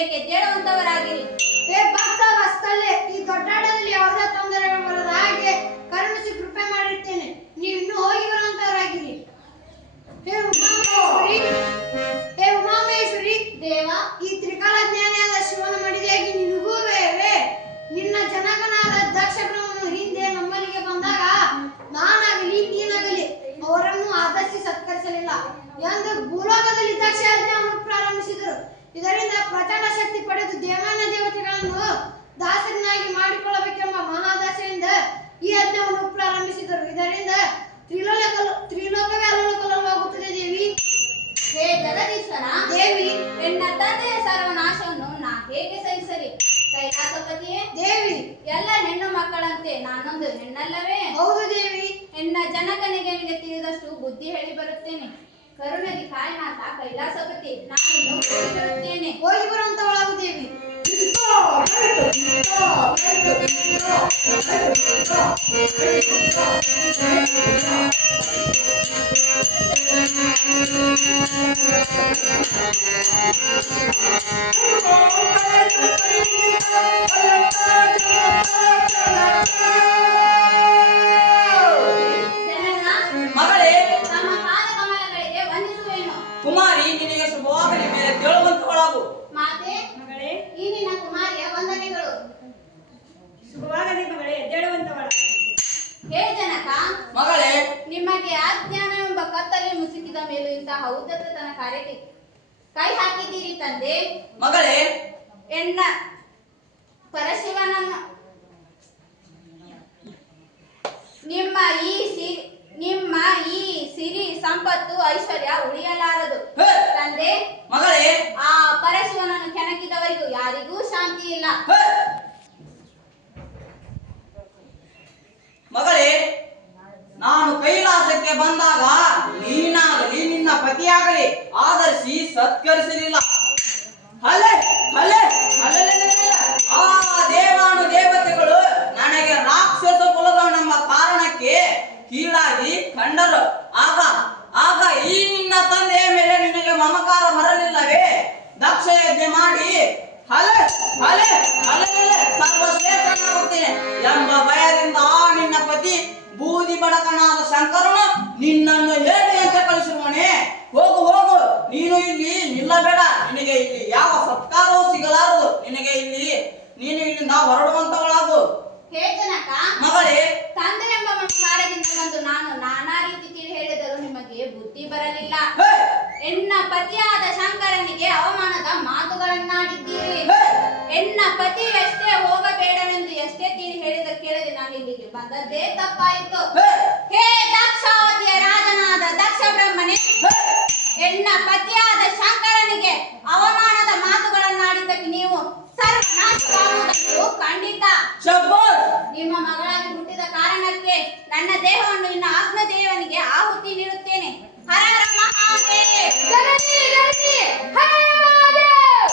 ಮೇಲಕ್ಕೆ ಎದ್ದೇಳುವಂತವರಾಗಿರಿ. ಹೇ ಭಕ್ತ ವತ್ಸಲೆ, ಈ ದೊಡ್ಡಾಟದಲ್ಲಿ ಯಾವುದೇ ತೊಂದರೆಗಳು ಬರದ ಹಾಗೆ ಕರುಣಿಸಿ ಕೃಪೆ ಮಾಡಿರ್ತೇನೆ. ನೀವು ಇನ್ನೂ ಹೋಗಿ ಬರುವಂತವರಾಗಿರಿ. ಹೇ ಉಮಾಮಹೇಶ್ವರಿ, ಹೇ ಉಮಾಮಹೇಶ್ವರಿ ದೇವ, ಈ ತ್ರಿಕಾಲ ಜ್ಞಾನಿಯಾದ ಶಿವನ ಮಡಿದಿಯಾಗಿ ನಿನಗೂ ವೇವೆ. ನಿನ್ನ ಜನಕನಾದ ದಕ್ಷ ಬ್ರಹ್ಮನು ಹಿಂದೆ ನಮ್ಮಲ್ಲಿಗೆ ಬಂದಾಗ ನಾನಾಗಲಿ ನೀನಾಗಲಿ ಅವರನ್ನು ಆದರ್ಶಿ ಸತ್ಕರಿಸಲಿಲ್ಲ ಎಂದು ಭೂಲೋಕದಲ್ಲಿ ದಕ್ಷ ಯಜ್ಞವನ್ನು ಪ್ರಾರಂಭಿಸಿದರು. ಇದರಿಂದ ಪ್ರಚಂಡ ಶಕ್ತಿ ಪಡೆದು ದೇವಾನ ದೇವತೆಗಳನ್ನು ದಾಸರನ್ನಾಗಿ ಮಾಡಿಕೊಳ್ಳಬೇಕೆಂಬ ಮಹಾದಾಸೆಯಿಂದ ಈ ಯಜ್ಞವನ್ನು ಪ್ರಾರಂಭಿಸಿದರು. ಇದರಿಂದ ತ್ರಿಲೋಕವೇ ಅಲ್ಲೋಲಕಲ್ಲವಾಗುತ್ತದೆ. ದೇವಿ, ಹೇ ಜಗದೀಶ್ವರ ದೇವಿ, ಎನ್ನ ತಂದೆಯ ಸರ್ವನಾಶವನ್ನು ನಾ ಹೇಗೆ ಸಹಿಸಲಿ? ಕೈಲಾಸಪತಿಯೇ ದೇವಿ, ಎಲ್ಲ ಹೆಣ್ಣು ಮಕ್ಕಳಂತೆ ನಾನೊಂದು ಹೆಣ್ಣಲ್ಲವೇ? ಹೌದು ದೇವಿ. ಎನ್ನ ಜನಕನಿಗೆ ನಿನಗೆ ತಿಳಿದಷ್ಟು ಬುದ್ಧಿ ಹೇಳಿ ಬರುತ್ತೇನೆ. ಕರುಣೆಗೆ ಕಾಯನಾಥ ಕೈಲಾಸಪತಿ, ನಾನಿನ್ನು ಹೋಗಿ ಬರುತ್ತೇನೆ. ಹೋಗಿ ಬರುವಂತವಳಾಗು ದೇವಿ. ಮಗಳೇ, ತಮ್ಮ ಪಾದ ಕಮಲಗಳಿಗೆ ವಂದಿಸುವೆನು. ಕುಮಾರಿ ನಿನಗೆ ಶುಭವಾಗಲಿ, ಮೇಲೆ ಕೇಳುವಂತವಳಾಗು. ಮಾತೆ, ಮಗಳೇ, ಈ ನಿನ್ನ ಕುಮಾರಿಯ ವಂದನೆಗಳು. ಶುಭವಾಗಲಿ ಮಗಳೇ, ಎದ್ದೇಳುವಂತವಳ. ಹೇ ಜನಕ, ಮಗಳೇ, ನಿಮಗೆ ಅಜ್ಞಾನವೆಂಬ ಕತ್ತಲೆ ಮುಸುಕಿದ ಮೇಲೂ ಇಂತಹ ಉದ್ದತನ ಕಾರ್ಯಕ್ಕೆ ಕೈ ಹಾಕಿದ್ದೀರಿ ತಂದೆ. ಮಗಳೇ, ಎನ್ನ ಪರಶಿವನನ್ನು ನಿಮ್ಮ ಈ ಸಿರಿ ಸಂಪತ್ತು ಐಶ್ವರ್ಯ ಉಳಿಯಲಾರದು ಹೇ, ತಂದೆ. ಮಗಳೇ, ಆ ಪರಶಿವನನ್ನು ಕೆಣಕಿದವರಿಗೂ ಯಾರಿಗೂ ಶಾಂತಿ ಇಲ್ಲ. ಹೇ, ಮಗಳೇ, ನಾನು ಕೈಲಾಸಕ್ಕೆ ಬಂದಾಗ ನೀನಾಗಲಿ ನಿನ್ನ ಪತಿಯಾಗಲಿ ಆದರ್ಶಿ ಸತ್ಕರಿಸಲಿಲ್ಲ. ಹಲೆ ಹಲೆ ಹಲೆ ಆ ದೇವಾನು ದೇವತೆಗಳು ನನಗೆ ರಾಕ್ಷಸ ಕುಲದವನೆಂಬ ಕಾರಣಕ್ಕೆ ಕೀಳಾಗಿ ಕಂಡರು. ಆಗ ಈ ನಿನ್ನ ತಂದೆಯ ಮೇಲೆ ನಿನಗೆ ಮಮಕಾರ ಬರಲಿಲ್ಲವೇ? ದಕ್ಷ ಯಜ್ಞ ಮಾಡಿ ಹಲೆ ಹಲೆ ಹಲೆ ಸರ್ವಶ್ರೇಷ್ಠನಾಗುತ್ತೇನೆ ಎಂಬ ಭಯದಿಂದ ನಿನ್ನ ಪತಿ ಬೂದಿ ಬಡಕನಾದ ಶಂಕರನು ನಿನ್ನನ್ನು ಹೇಳಿ ಅಂತ ಕಳಿಸಿರುವನೆ. ಹೋಗು ಹೋಗು, ನೀನು ಇಲ್ಲಿ ನಿಲ್ಲಬೇಡ. ನಿನಗೆ ಇಲ್ಲಿ ಯಾವ ಸತ್ಕಾರವೂ ಸಿಗಲಾರದು. ನೀನು ಇಲ್ಲಿಂದ ಹೊರಡುವಂತವಳಾಗು. ಹೇ ಜನಕ, ಮಗಳೇ, ತಂದೆಯೆಂಬ ಮಮಕಾರದಿಂದ ಬಂದು ನಾನು ನಾನಾ ರೀತಿ ತಿಳಿ ಹೇಳಿದರೂ ನಿಮಗೆ ಬುದ್ಧಿ ಬರಲಿಲ್ಲ. ಹೇ, ಎನ್ನ ಪತಿಯಾದ ಶಂಕರನಿಗೆ ಅವಮಾನದ ಮಾತುಗಳನ್ನಾಡಿದ್ದೀರಿ. ಹೇ, ಎನ್ನ ಪತಿ ಎಷ್ಟೇ ಹೋಗಬೇಡನೆಂದು ಎಷ್ಟೇ ತಿಳಿ ಹೇಳಿದ ಕೇಳದೆ ನಾನು ಇಲ್ಲಿಗೆ ಬಂದದ್ದೇ ತಪ್ಪಾಯಿತು. ಹೇ, ಹೇ ದಕ್ಷಾವತಿಯ ರಾಜನಾದ ದಕ್ಷ ಬ್ರಹ್ಮನೇ, ಹೇ, ಎನ್ನ ಪತಿಯಾದ ಶಂಕರನಿಗೆ ಅವಮಾನದ ಮಾತುಗಳನ್ನಾಡಿದ್ದಕ್ಕೆ ನೀವು ಸರ್ವನಾಶವಾಗುವುದಂತೂ ಖಂಡಿತ. ಶಬ್ಬಾಸ್. ನಿಮ್ಮ ಮಗಳಾಗಿ ಹುಟ್ಟಿದ ಕಾರಣಕ್ಕೆ ನನ್ನ ದೇಹವನ್ನು ಇನ್ನ ಅಗ್ನಿದೇವನಿಗೆ ಆಹುತಿ ನೀಡುತ್ತೇನೆ. ಹರ ಹರ ಮಹಾದೇವ್. ಗಣನಿ ಗಣನಿ ಹರ ಮಹಾದೇವ್.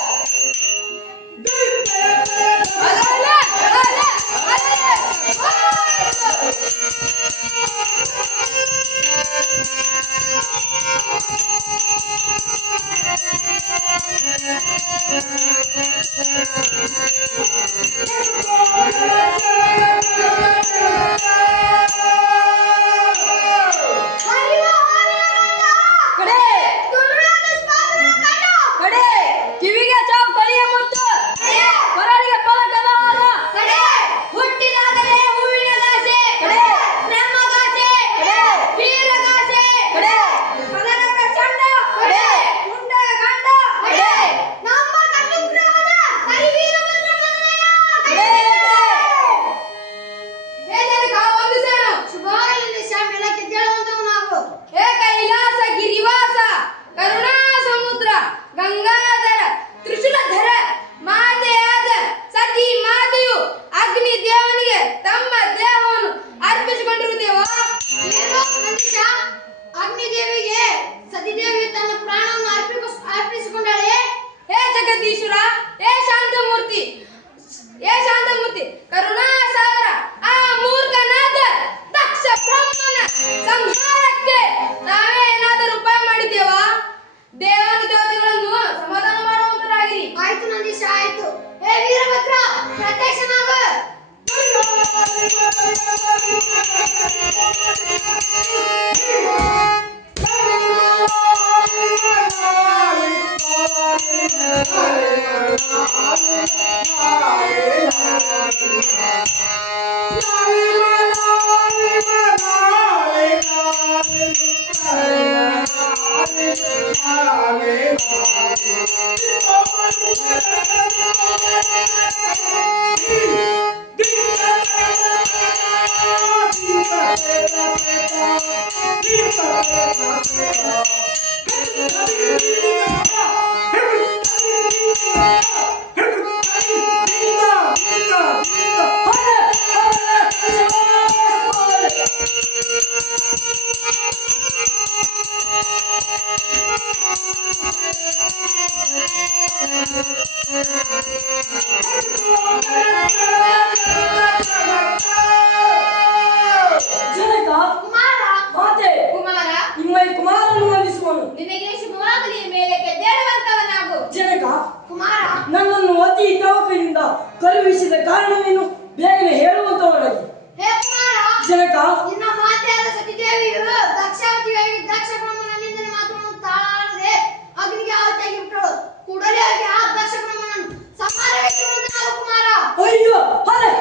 ಜನಕ ಕುಮಾರ ಮಾತೆ ಕುಮಾರ ನಿಮ್ಮ ಈ ಕುಮಾರನು ವಂದಿಸುವನು. ನಿನಗೆ ಶುಭವಾಗಲಿ, ಮೇಲೆ ಗೆದ್ದೇಳುವಂತವನಾಗು. ಜನಕ ಕುಮಾರ ನನ್ನನ್ನು ಅತಿ ತವಕದಿಂದ ಕಳುಹಿಸಿದ ಕಾರಣವೇನು? ಬೇಗನೆ ಹೇಳುವಂತವನಾಗಿ. ಹೇ ಕುಮಾರ, ಜನಕ ನಿನ್ನ ಮಾತೆಯಾದ ಸತಿದೇವಿಯು ದಕ್ಷಾವತಿಯಾಗಿ ದಕ್ಷ ಬ್ರಹ್ಮನ ನಿಂದನೆ ಮಾತುಗಳನ್ನು ತಾಳಾರದೆ ಅಗ್ನಿಗೆ ಆಹುತಿಯಾಗಿ ಬಿಟ್ಟಳು. ಕೂಡಲೇ ಆಗಿ ಆ ದಕ್ಷ ಬ್ರಹ್ಮನನ್ನು ಸಂಹಾರವೆಂದು ನಾವು ಕುಮಾರ. ಅಯ್ಯೋ ಹಲೆ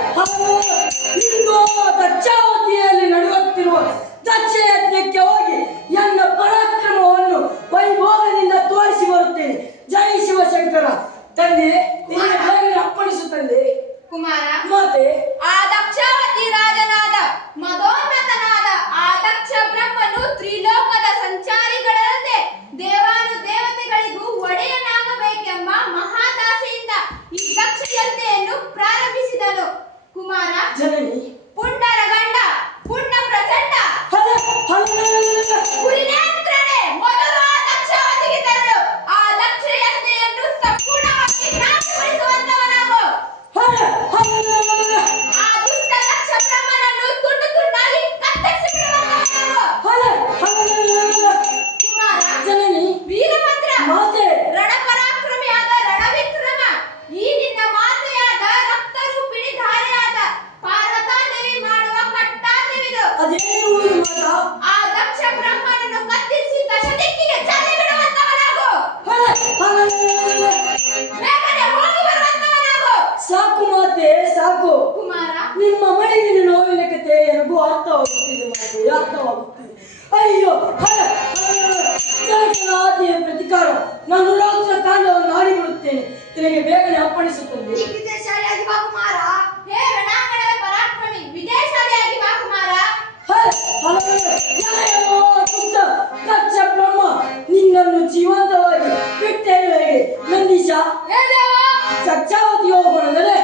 ಇಂದು ದಕ್ಷಾವತಿಯಲ್ಲಿ ನಡೆಯುತ್ತಿರುವ ದಕ್ಷ ಯಜ್ಞಕ್ಕೆ ಹೋಗಿ ನನ್ನ ಪರಾಕ್ರಮವನ್ನು ವೈಭೋಗದಿಂದ ತೋರಿಸಿ ಬರುತ್ತೇನೆ. ಜೈ ಶಿವಶಂಕರ. ತಂದೆ ನಿನಗೆ ಬೇಗನೆ ಅಪ್ಪಣಿಸುತ್ತಂದೆ. ಕುಮಾರ ಮಾತೆ ಆ ದಕ್ಷಾವತಿ ರಾಜನಾದ ಮದೋನ್ನತನಾದ ಆ ದಕ್ಷ ಬ್ರಹ್ಮನು ತ್ರಿಲೋಕದ ಸಂಚಾರಿಗಳಲ್ಲದೆ ದೇವಾನು ದೇವತೆಗಳಿಗೂ ಒಡೆಯನಾಗಬೇಕೆಂಬ ಮಹಾದಾಸೆಯಿಂದ ಈ ದಕ್ಷ ಯಜ್ಞೆಯನ್ನು ಪ್ರಾರಂಭಿಸಿದನು. ಕುಮಾರ ಜನನಿ ಪುಂಡರ ಗಂಡ ಪುಣ್ಯ ಪ್ರಚಂಡ ಕುರಿನೇತ್ರನೇ ಮೊದಲು ಆ ದಕ್ಷಾವತಿಗೆ ತೆರಳು. ಆ ದಕ್ಷ ಯಜ್ಞೆಯನ್ನು ಸಂಪೂರ್ಣವಾಗಿ ನಾಶಗೊಳಿಸುವಂತವನಾಗು. ಆ ದುಷ್ಟ ದಕ್ಷ ಬ್ರಹ್ಮನನ್ನು ತುಂಡು ತುಂಡಾಗಿ ಕತ್ತರಿಸಿ ಬಿಡುವಂತವನಾಗು. ಕುಮಾರ ಜನನಿ ವೀರಭದ್ರ ಮಾತೆ ರಣಪರಾಕ್ರಮಿಯಾದ ರಣವಿಕ್ರಮ, ಈ ನಿನ್ನ ಮಾತೆಯಾದ ರಕ್ತರೂಪಿಣಿ ಧಾರೆಯಾದ ಪಾರ್ವತಾದೇವಿ ಮಾಡುವ ಕಟ್ಟಾಟವಿದು. ಅದೇನು ಮಾತ? ಆ ದಕ್ಷ ಬ್ರಹ್ಮನನ್ನು ಕತ್ತರಿಸಿ ದಶದಿಕ್ಕಿಗೆ ಚೆಲ್ಲಿ ಬಿಡುವಂತವನಾಗು. ಬೇಗನೆ ಹೋಗಿ ಬರುವಂತವನಾಗು. ಸಾಕು ಮಾತೆ ಸಾಕು. ಕುಮಾರ ನಿಮ್ಮ ಮಡಿಲಿನ ನೋವಿನ ಕತೆ ನನಗೂ ಅರ್ಥವಾಗುತ್ತಿದೆ ಮಾತೆ, ಅರ್ಥವಾಗುತ್ತಿದೆ. ಅಯ್ಯೋ ಜನಕನಾದಿಯ ಪ್ರತಿಕಾರ ನಾನು ರಾಷ್ಟ್ರ ಕಾಂಡವನ್ನು ಆಡಿಬಿಡುತ್ತೇನೆ. ನಿನಗೆ ಬೇಗನೆ ಅಪ್ಪಣಿಸುತ್ತದೆ. ದಿಗ್ವಿಜಯಶಾಲಿಯಾಗಿ ಬಾ ಕುಮಾರ. ಹೇ ರಣಾಂಗಣದ ಪರಾಕ್ರಮಿ, ವಿಜಯಶಾಲಿಯಾಗಿ ಬಾ ಕುಮಾರ. ದಕ್ಷ ಬ್ರಹ್ಮ ನಿನ್ನನ್ನು ಜೀವಂತವಾಗಿ ಬಿಟ್ಟೇನು ಹೇಗೆ? ನಂದೀಶ ಹೇ ದೇವ ದಕ್ಷಾವತಿ ಹೋಗೋಣ ನಡೆ.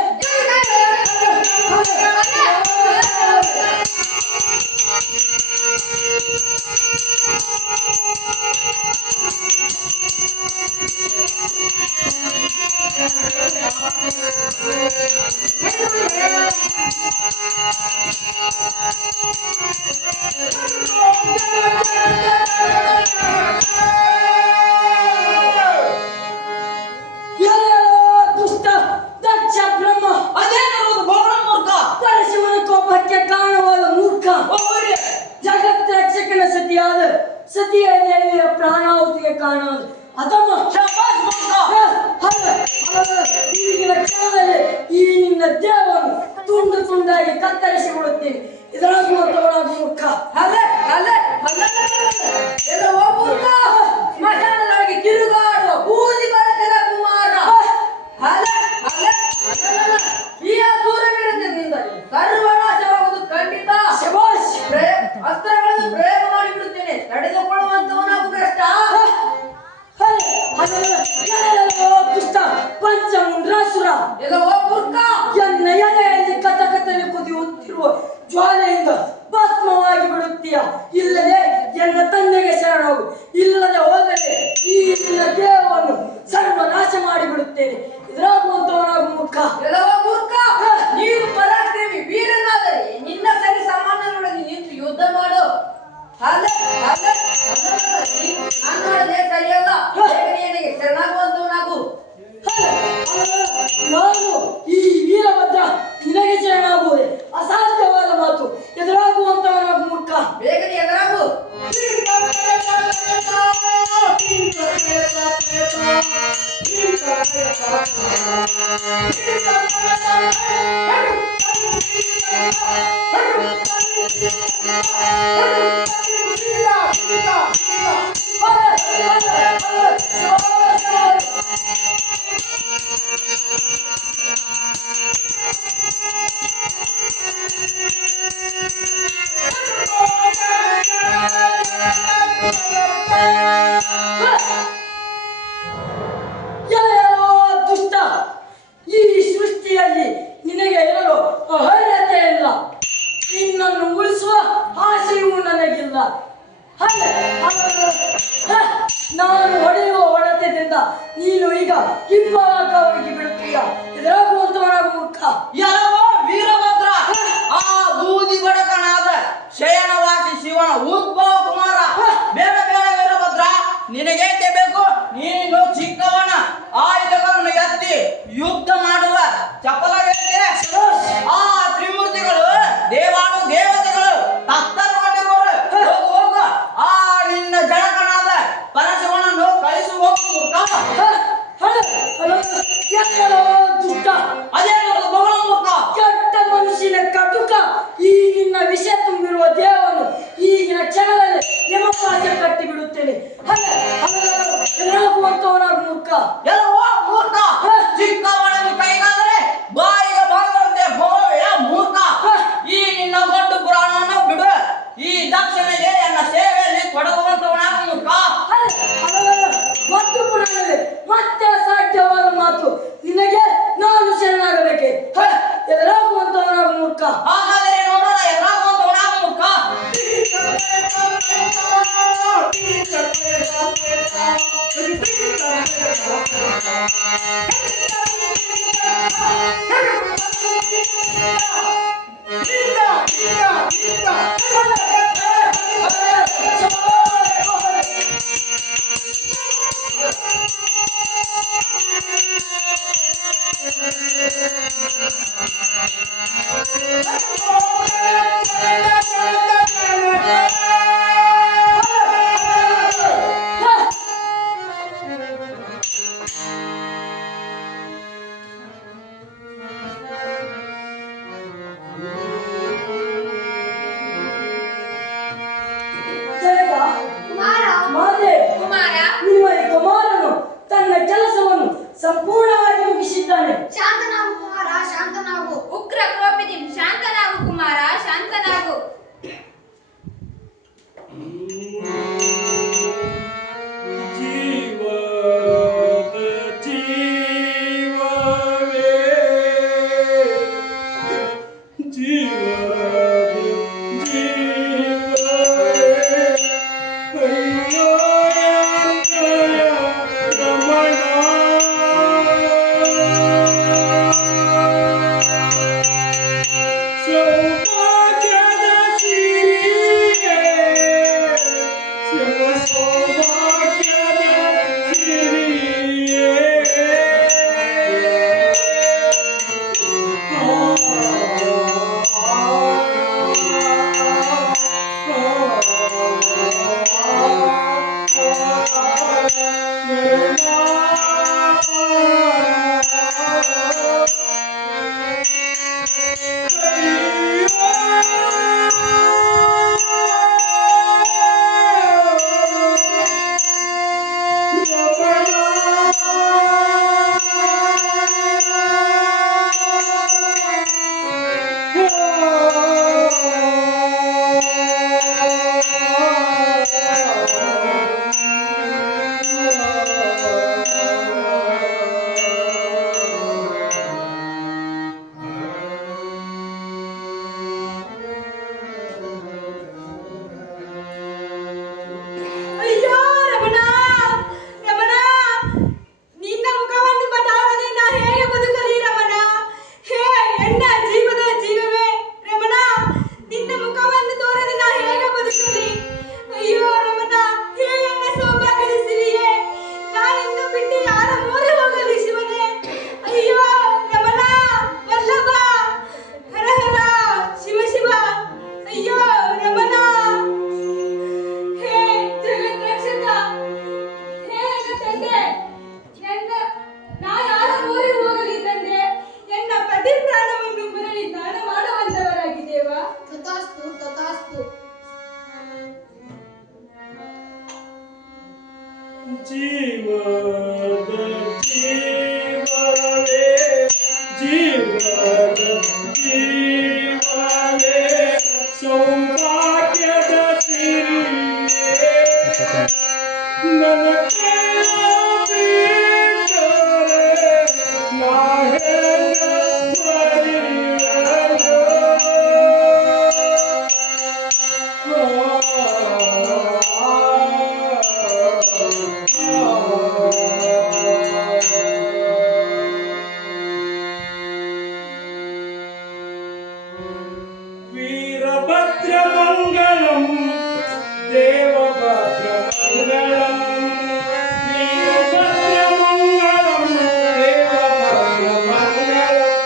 ದುಷ್ಟ ದಕ್ಷ ಬ್ರಹ್ಮ ಅದೇನಿರುವುದು ಬಹುಳ ಮೂರ್ಖ. ಪರಶಿವನ ಕೋಪಕ್ಕೆ ಕಾರಣವಾದ ಮೂರ್ಖ. ಜಗತ್ ರಕ್ಷಕನ ಸತಿಯಾದ ಸತಿಯ ದೇವಿಯ ಪ್ರಾಣಾಹುತಿಗೆ ಕಾರಣ ಅದಮ್ಮ ಶಬಾಷ್ ಮೂರ್ಖ. ಈಗಿನ ಕ್ಷಣದಲ್ಲಿ ಈ ನಿನ್ನ ದೇಹವನ್ನು ತುಂಡು ತುಂಡಾಗಿ ಕತ್ತರಿಸಿ ಬಿಡುತ್ತೇನೆ. ಇದರಾಗಿ ಒಳಗೆ ಮುಖ ಎಲ್ಲವೋ ಮೂರ್ಖ. ಸ್ಮಶಾನದೊಳಗೆ ತಿರುಗಾಡುವ ಬೂದಿ ಬಡತನ ಕುಮಾರ. ಈ ದೂರವಿರದಿಂದ ಸರ್ವನಾಶವಾಗುವುದು ಖಂಡಿತ. ಶಬಾಷ್ ಅಸ್ತ್ರಗಳನ್ನು ಪ್ರಯೋಗ ಮಾಡಿಬಿಡುತ್ತೇನೆ. ತಡೆದುಕೊಳ್ಳುವಂತವನಾಗು ಭ್ರಷ್ಟ. ದುಷ್ಟ ಪಂಚಮುಂಡ್ರಾಸುರ ಎಲ್ಲವೋ ಮೂರ್ಖ. ಎನ್ನ ಎಲೆಯಲ್ಲಿ ಕಥಕಥನೆ ಕುದಿಯುತ್ತಿರುವ ಜ್ವಾಲೆಯಿಂದ ಭಸ್ಮವಾಗಿ ಬಿಡುತ್ತೀಯ. ಇಲ್ಲದೆ ಎನ್ನ ತಂದೆಗೆ ಶರಣವು. ಇಲ್ಲದೆ ಹೋದರೆ ಈ ನಿನ್ನ ದೇಹವನ್ನು ಸರ್ವನಾಶ ಮಾಡಿಬಿಡುತ್ತೇನೆ. ಇದರಾಗುವಂತವನಾಗು ಮುಖ. ಎಲ್ಲವೋ ಮೂರ್ಖ. ನೀನು ಪರಾಕ್ರಮಿ ವೀರನಾದರೆ ನಿನ್ನ ಸರಿ ಸಮಾನರೊಡನೆ ನಿಂತು ಯುದ್ಧ ಮಾಡು. ನಾನೋಡದೆ ಸರಿಯಲ್ಲ. ಬೇಗನೆ ನನಗೆ ಶರಣಾಗುವಂತವನಾಗು. ನಾನು ಎಲ್ಲೋ ದುಷ್ಟ, ಈ ಸೃಷ್ಟಿಯಲ್ಲಿ ನಿನಗೆ ಇರಲು ಅರ್ಹತೆ ಇಲ್ಲ. ನಿನ್ನನ್ನು ಉಳಿಸುವ ಆಸೆಯೂ ನನಗಿಲ್ಲ. ನಾನು ಹೊಡೆಯುವ ಹೊಡೆತದಿಂದ ನೀನು ಈಗ ಇಬ್ಬವಾಗಿ ಬಿಡುತ್ತೀಯ. ಎದುರಾಗುವಂತವನಾಗ ಮೂರ್ಖ. ಎಲ್ಲವೋ ವೀರಭದ್ರ, ಆ ಬೂದಿ ಬಡಕನಾದ ಶಯನವಾಸಿ ಶಿವನ ಉದ್ಭವ ಕುಮಾರ. ಬೇಡ ಬೇಡ ವೀರಭದ್ರ, ನಿನಗೇಕೆ ಬೇಕು? ನೀನು ಚಿಕ್ಕವನ ಆಯುಧಗಳನ್ನು ಎತ್ತಿ ಯುದ್ಧ ಮಾಡುವ ಚಪಲ ವ್ಯಕ್ತಿ. ಆ ತ್ರಿಮೂರ್ತಿಗಳು ದೇವಾನು ದೇವತೆಗಳು ತತ್ತರು ಮಾಡಿರುವರು. ಹೋಗು ಹೋಗು, ಆ ನಿನ್ನ ಜಡಕನಾದ ಪರಶಿವನನ್ನು ಕಳಿಸಿ ಹೋಗು ಮೂರ್ಖ. ದುಷ್ಟ, ಅದೇ ಬಹಳ ಮೂರ್ಖ. ಕೆಟ್ಟ ಮನುಷ್ಯನ ಕಟುಕ. ಈ ನಿನ್ನ ವಿಷ ತುಂಬಿರುವ ದೇವನು ಈಗಿನ ಕ್ಷಣದಲ್ಲಿ ಯಮಪಾಶ ಕಟ್ಟಿ ಬಿಡುತ್ತೇನೆ. ಎದುರಾಗುವಂತವನಾಗ ಮೂರ್ಖ. ಎಲ್ಲವೋ ಮೂರ್ಖ, ಚಿಕ್ಕವನನ್ನು ಕೈಗಾದರೆ ಬಾಯಿಗೆ ಬಂದಂತೆ ಭೋಯ ಮೂರ್ಖ. ಈ ನಿನ್ನ ಗೊಡ್ಡು ಪುರಾಣವನ್ನು ಬಿಡು. ಈ ದಕ್ಷಿಣೆಗೆ ನನ್ನ ಸೇವೆಯಲ್ಲಿ ತೊಡಗುವಂತವನಾಗ ಮೂರ್ಖ. ಮತ್ತು ಪುರಾಣವೇ ಮತ್ತೆ ಸಾಧ್ಯವಾದ ಮಾತು. ನಿನಗೆ ನಾನು ಶರಣಾಗಬೇಕೆ? ಎದುರಾಗುವಂತವನಾಗ ಮೂರ್ಖ. ಹಾಗಾದರೆ ನೋಡೋಣ, ಎದುರಾಗುವಂತವನಾಗ ಮೂರ್ಖ. Thank you. ಜೀವದ ಜೀವವೇ ಜೀವದ ಜೀವವೇ ಸೌಭಾಗ್ಯದ ಸಿರಿಯೇ ನನ್ನ वीरभद्रमङ्गलम् देवभद्रमङ्गलम् वीरभद्रमङ्गलम् देवभद्रमङ्गलम्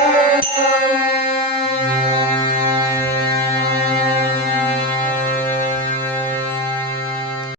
हितपवित्रगणचरित्रं